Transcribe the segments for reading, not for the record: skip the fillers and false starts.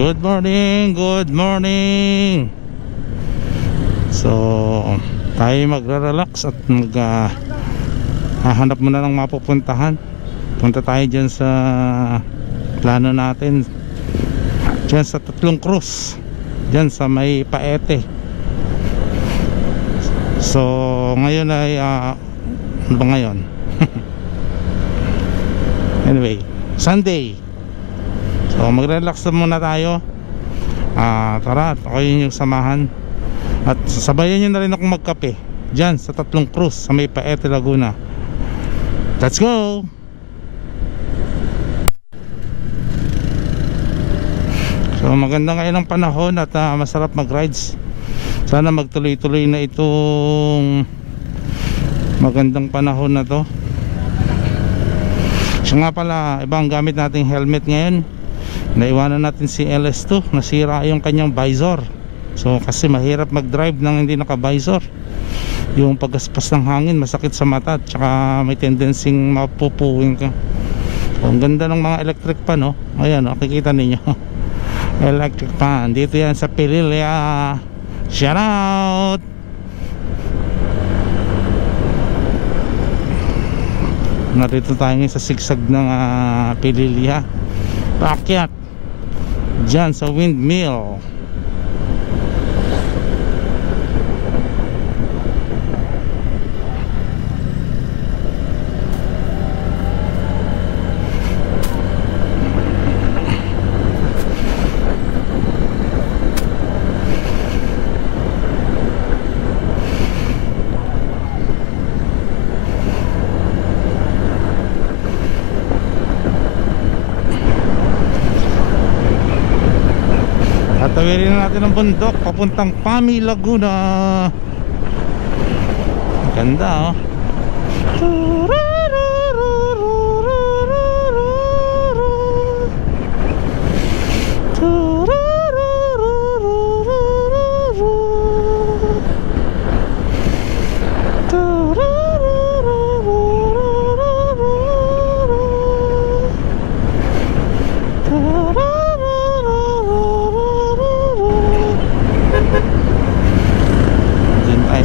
Good morning, good morning. So tayo magre-relax at hahanap muna ng mapupuntahan. Punta tayo dyan sa plano natin, dyan sa Tatlong Cruz, dyan sa may Paete. So ngayon ay ano ba ngayon? Anyway, Sunday. So mag-relax na muna tayo. Tara, ako yun yung samahan. At sasabayan nyo na rin akong magkape dyan sa Tatlong Cruz sa may Paete, Laguna. Let's go! So maganda ngayon ang panahon at masarap mag-rides. Sana magtuloy-tuloy na itong magandang panahon na to. Siya nga pala, ibang gamit nating helmet ngayon. Naiwanan natin si LS2, nasira yung kanyang visor. So kasi mahirap mag-drive nang hindi naka-visor. Yung paggaspas ng hangin masakit sa mata at saka may tendency mapupuwing ka. So ang ganda ng mga electric pan, no? Ayan, nakikita ninyo. Electric pan, dito yan sa Pililya. Shout out! Narito tayo ngayon sa sigsag ng Pililya. Paakyat dyan sa windmill. Tawirin na natin ang bundok papuntang Pami, Laguna. Ganda, oh.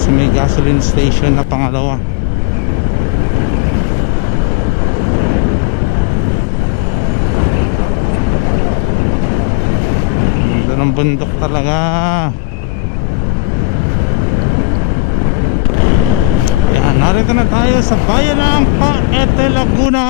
May gasoline station na pangalawa. Ganda ng bundok talaga. Yan, narito na tayo sa bayan ng Paete, Laguna.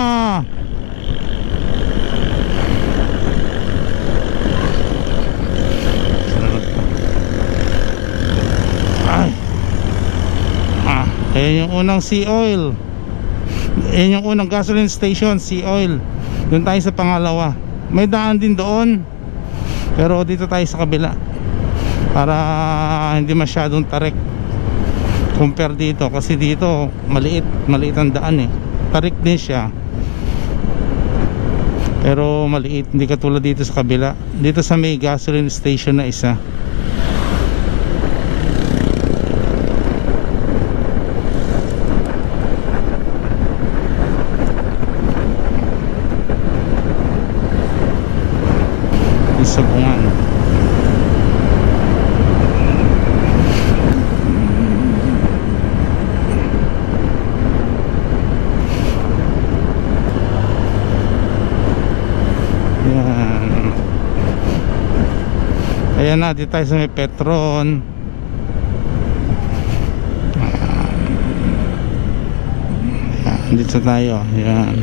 Ayan yung unang Sea Oil. Ayan yung unang gasoline station, Sea Oil. Doon tayo sa pangalawa. May daan din doon, pero dito tayo sa kabila para hindi masyadong tarik compare dito. Kasi dito maliit ang daan eh. Tarik din siya, pero maliit, hindi katulad dito sa kabila. Dito sa may gasoline station na isa, Sabungan. Yan. Ayan na, dito tayo sa may Petron. Ayan, dito tayo. Ayan.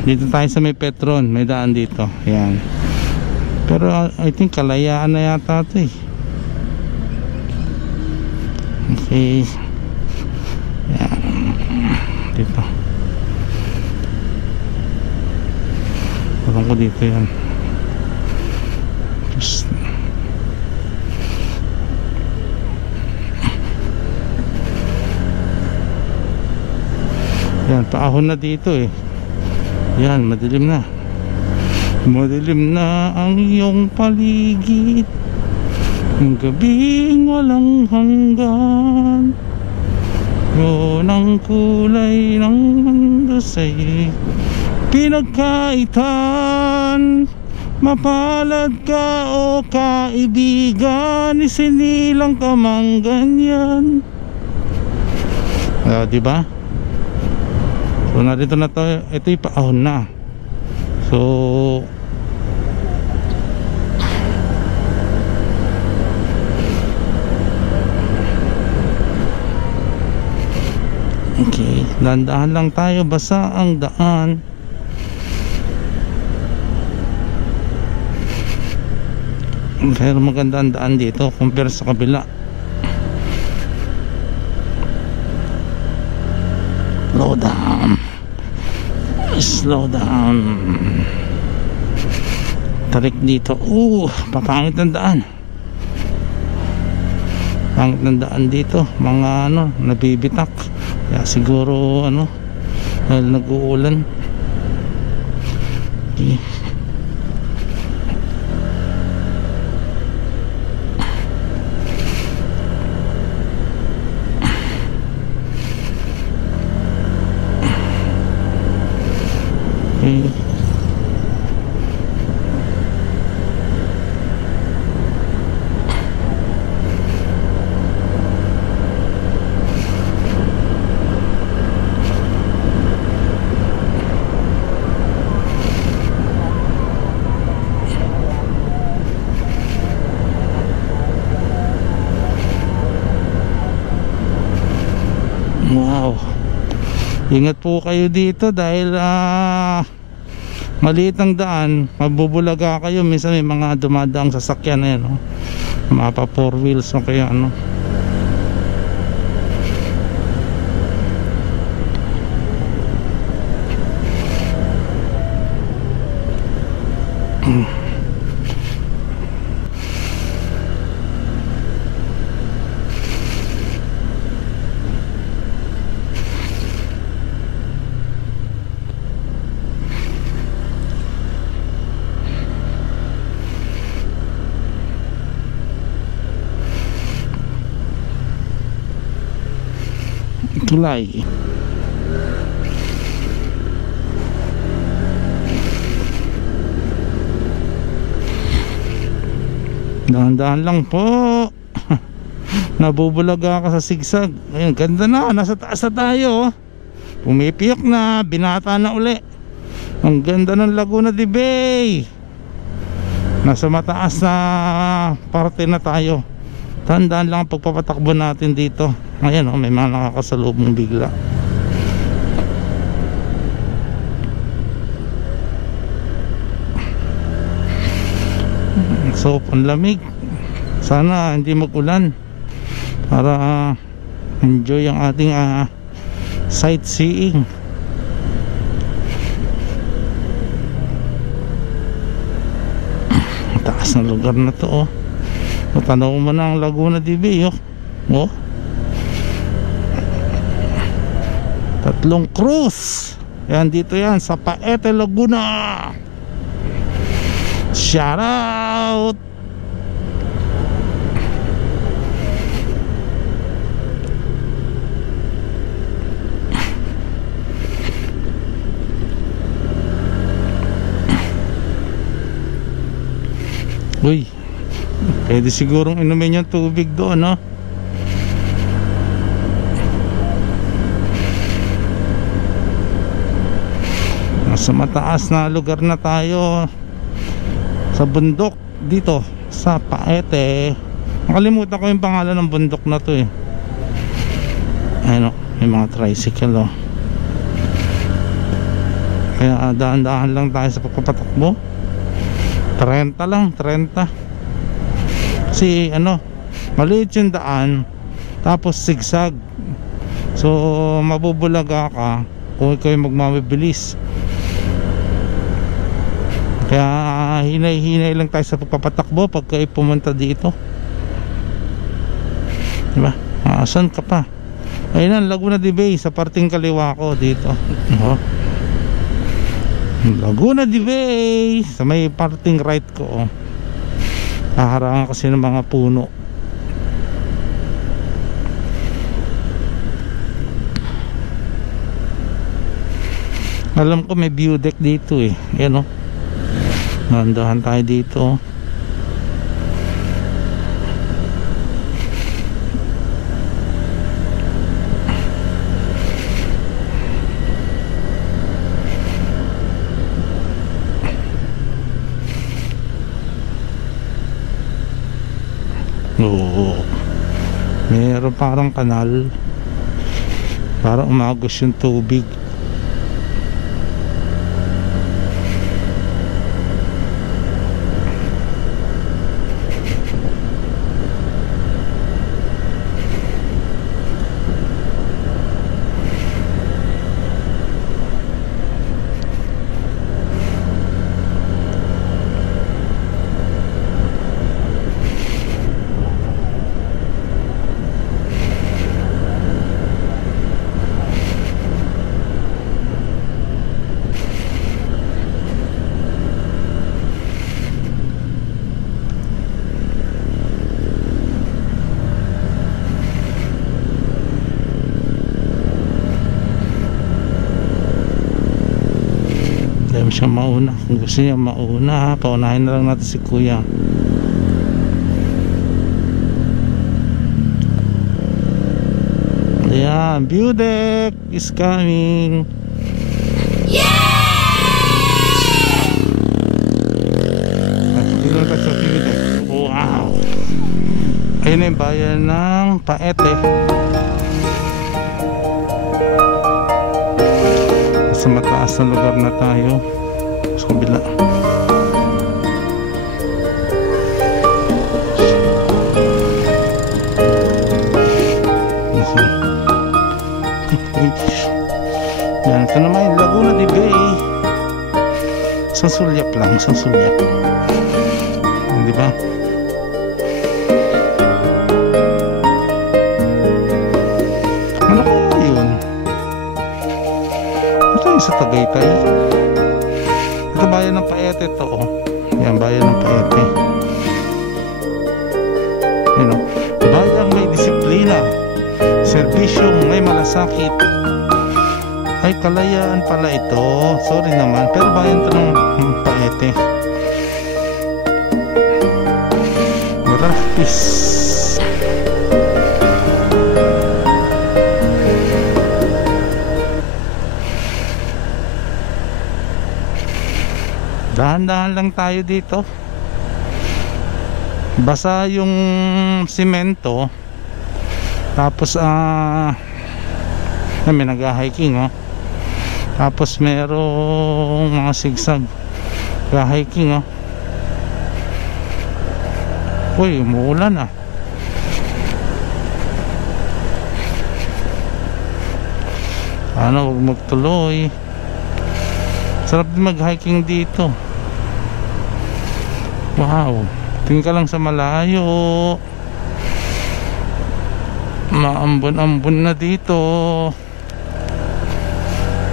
Dito tayo sa may Petron, may daan dito. Ayan. Pero I think Kalayaan na yata ito eh. Okay. Ayan. Dito. Parang ko dito yan. Just yan, paahon na dito eh. Yan, madilim na. Madilim na ang iyong paligid, ang gabing walang hanggan. Yun ang kulay ng mundo sa'yo. pinagkaitan. Mapalad ka o kaibigan, isinilang ka mang ganyan. Diba? So narito na to. Ito'y paahon na. So okay, dandahan lang tayo, basa ang daan. Pero maganda ang daan dito compare sa kabila. Slow down. Slow down. Tarik dito. Papangit ang daan. Pangit ng daan dito. Mga nabibitak. Kaya siguro dahil nag-uulan. Okay. Wow, ingat po kayo dito dahil maliit ang daan, mabubulaga kayo. Minsan may mga dumadaang sasakyan mapa 4 wheels o kaya tulay. Dahan-dahan lang po. Nabubulaga ka sa sigsag. Ayun, ganda na, nasa taas na tayo. Pumipiyok na, binata na uli. Ang ganda ng Laguna de Bay. Nasa mataas na parte na tayo. Tandaan lang ang pagpapatakbo natin dito. Ayan may mga nakakasalubong bigla. So ang lamig. Sana hindi mag-ulan para enjoy ang ating sightseeing. Taas na lugar na to. Tanaw mo na ang Laguna de Bay. Tatlong cruise. Yan dito yan sa Paete, Laguna. Shout out. Uy, pwede sigurong inumin yung tubig doon Nasa mataas na lugar na tayo sa bundok dito sa Paete. Nakalimutan ko yung pangalan ng bundok na to Ayun may mga tricycle Kaya daan-daan lang tayo sa pagpapatakbo. 30 lang, 30. Kasi maliit yung daan, tapos sigsag. So mabubulaga ka kung ikaw yung magmamabilis. Kaya hinay-hinay lang tayo sa pagpapatakbo pagka pumunta dito. Diba? Saan ka pa? Ayun ang Laguna de Bay sa parting kaliwa ko dito. Laguna de Bay sa may parting right ko. Haharangan kasi ng mga puno. Alam ko may view deck dito eh. Yan o. Nandahan tayo dito. Oo. Meron parang kanal para umagos yung tubig. Siya mauna, kung gusto niya mauna, paunahin na lang natin si kuya. Ayan, view deck is coming. Yay! Dito ka sa view deck. Wow, ayun na yung bayan ng Paete. Sa mataas na lugar na tayo, sa kabila. Yan, ito naman yung Laguna de Bay. Sa sulyap lang, sa sulyap. Di ba? Ano kaya yun? Ito yung sa Tagaytay. Ito bayan ng Paete to, oh. Yan, bayan ng Paete. Yan, oh. Bayang may disiplina, serbisyong may malasakit. Ay, Kalayaan pala ito. Sorry naman, pero bayan to ng Paete. Marafis. Dahan-dahan lang tayo dito. Basa yung simento. Tapos may nag-hiking, oh. Tapos merong mga sigsag hiking, oh. Uy, umuulan, ah. Ano, huwag magtuloy. Sarap din mag-hiking dito. Wow, tingin ka lang sa malayo. Maambon-ambon na dito.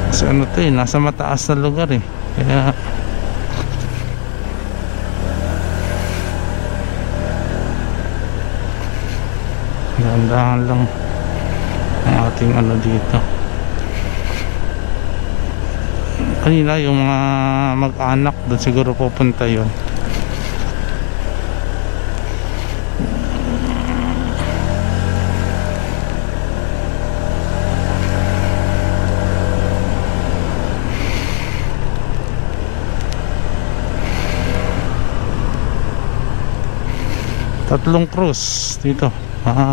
Kasi ano to eh, nasa mataas na lugar eh. Kaya dahan-dahan lang ang ating ano dito. Kanina yung mga mag-anak doon siguro pupunta yun. Tatlong cruise dito.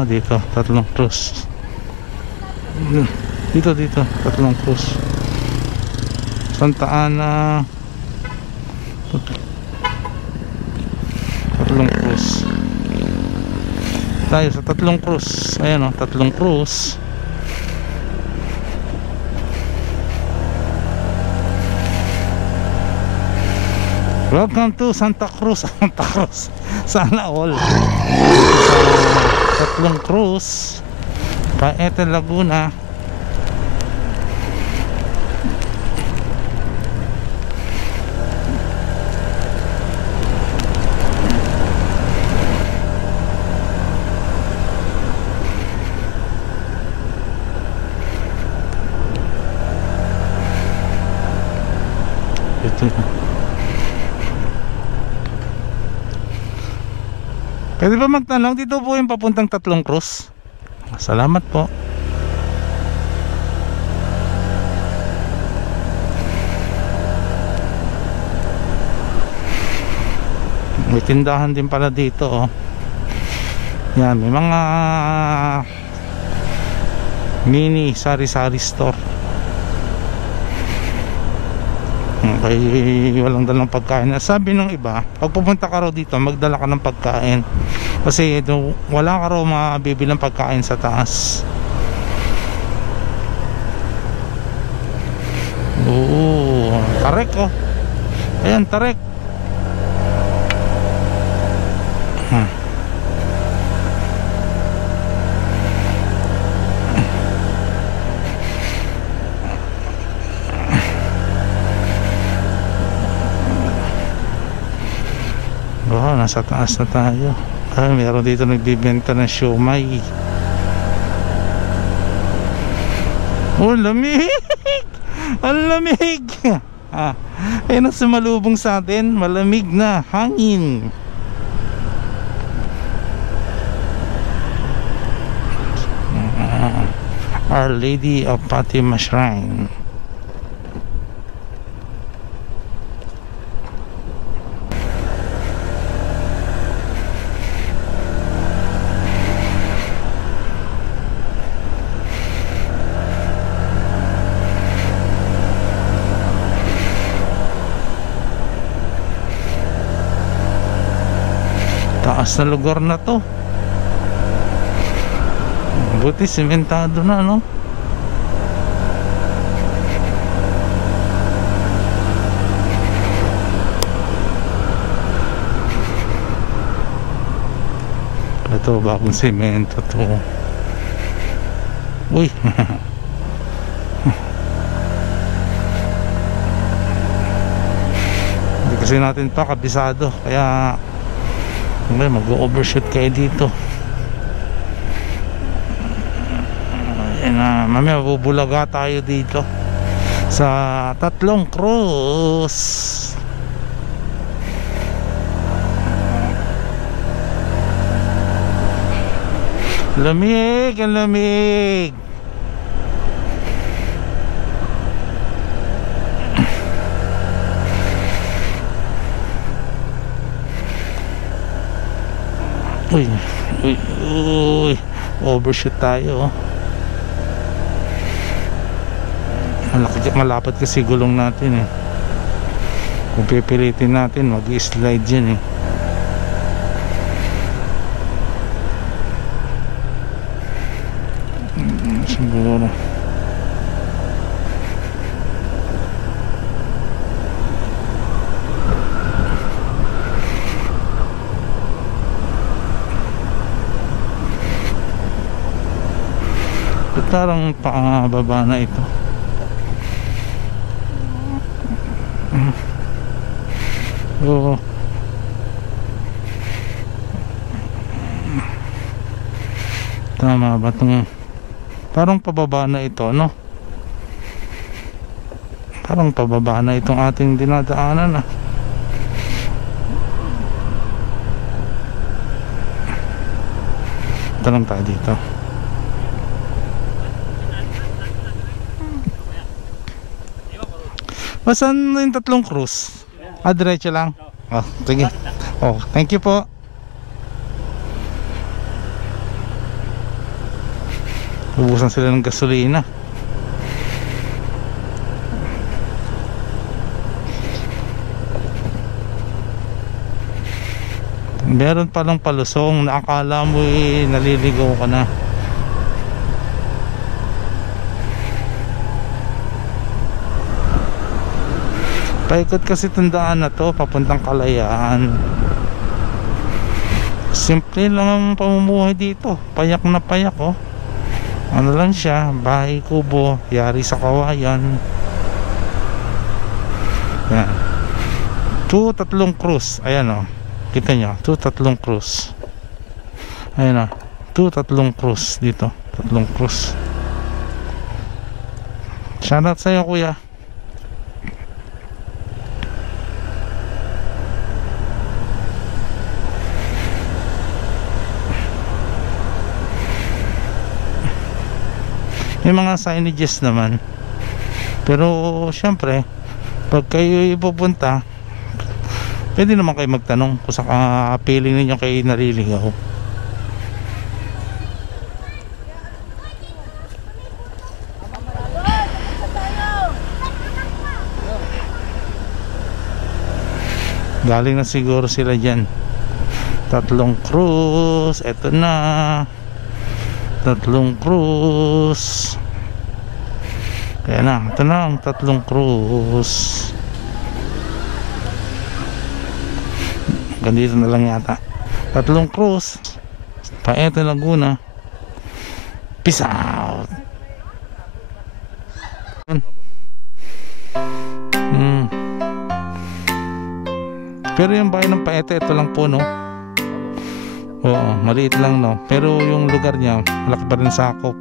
Dito, tatlong cruise. Dito, tatlong cruise. Santa Ana. Tatlong cruise. Tayo sa tatlong cruise. Ayan, oh, tatlong cruise. Welcome to Santa Cruz. Santa Cruz. Sana all. Tatlong cruise. Paete, Laguna. Pwede ba magtanong? Dito po yung papuntang Tatlong Krus. Salamat po. May tindahan din pala dito, oh. Yan, may mga mini sari-sari store. Okay, walang dalang pagkain. Sabi ng iba, pag pupunta ka raw dito, magdala ka ng pagkain. Kasi wala ka raw mabibilang pagkain sa taas. Oo, tarek, oh. Ayan, tarek. Oh, nasa taas na tayo. Meron dito nagbibenta ng siomay. Oh, lamig! Ang lamig! Ayun ang sumalubong sa atin. Malamig na hangin. Our Lady of Fatima Shrine. Taas na lugar na to. Buti sementado na, no? Ito bagong semento to. Uy. Hindi kasi natin pa kabisado, kaya mag-overshoot kayo dito. Ayan na, mamaya bubulaga tayo dito sa Tatlong Krus. Lamig, ang lamig. Uy, uy, uy, overshoot tayo. Malapad kasi gulong natin eh. Kung pipilitin natin, mag-slide yan eh. Siguro. Parang pababa na ito. Oo. Tama ba itong parang pababa na ito, no? Parang pababa na itong ating dinadaanan, ah. Ito lang tayo dito. Saan yung Tatlong Krus? Diretso lang? Oh, sige. Oh, thank you po. Ubusan sila ng gasolina. Meron palang palusong na akala mo naliligaw ka na. Paikot kasi tandaan na to papuntang Kalayaan. Simple lang ang pamumuhay dito. Payak na payak, oh. Ano lang siya, bahay kubo, yari sa kawayan. Yan. Tatlong Krus. Ayan, oh. Kita nyo, Tatlong Krus. Ayan, oh. Tatlong Krus dito. Tatlong Krus. Shoutout sa'yo, kuya. May mga signages naman. Pero syempre, pag kayo ipupunta, pwede naman kayo magtanong kung sa feeling ninyo kayo naliligaw. Galing na siguro sila dyan. 3 cruise. Eto na 3 cruise. Kaya na, ito na ang 3 cruise. Ganito na lang yata. 3 cruise. Paete Laguna. Peace out. Pero yung bahay ng Paete, ito lang po, no? Oo, maliit lang, no? Pero yung lugar niya, malaki pa rin sakop.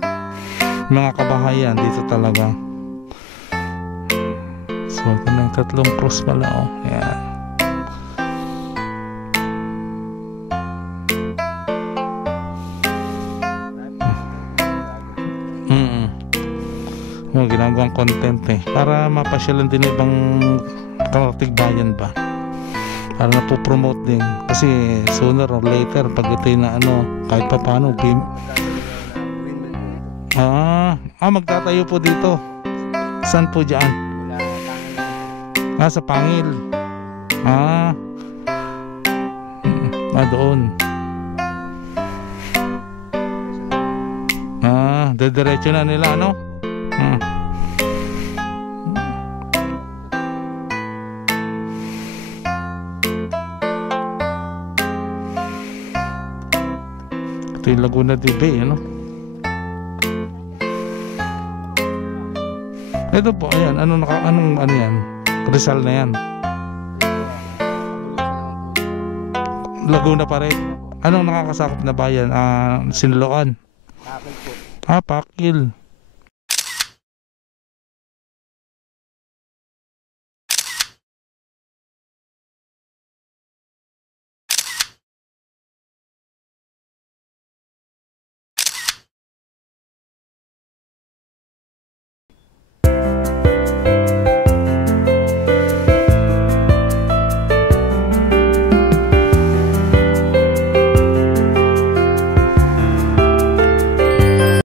Mga kabahayan, dito talaga. So, ito na yung 3 cruise pala, oh. Ayan. Oh, ginagawang content eh. Para mapasyalan din ibang katigbayan ba. Para napopromote din. Kasi sooner or later, pag ito yung na ano, kahit pa paano, magtatayo po dito. Saan po dyan? Sa Pangil. Doon. Dediretso na nila, ano? Ito yung Laguna de Bay, ano? Ito po, ayan, anong ano yan? Rizal na yan. Laguna pa rin. Anong nakakasakop na bayan? Sinaloan. Pakil.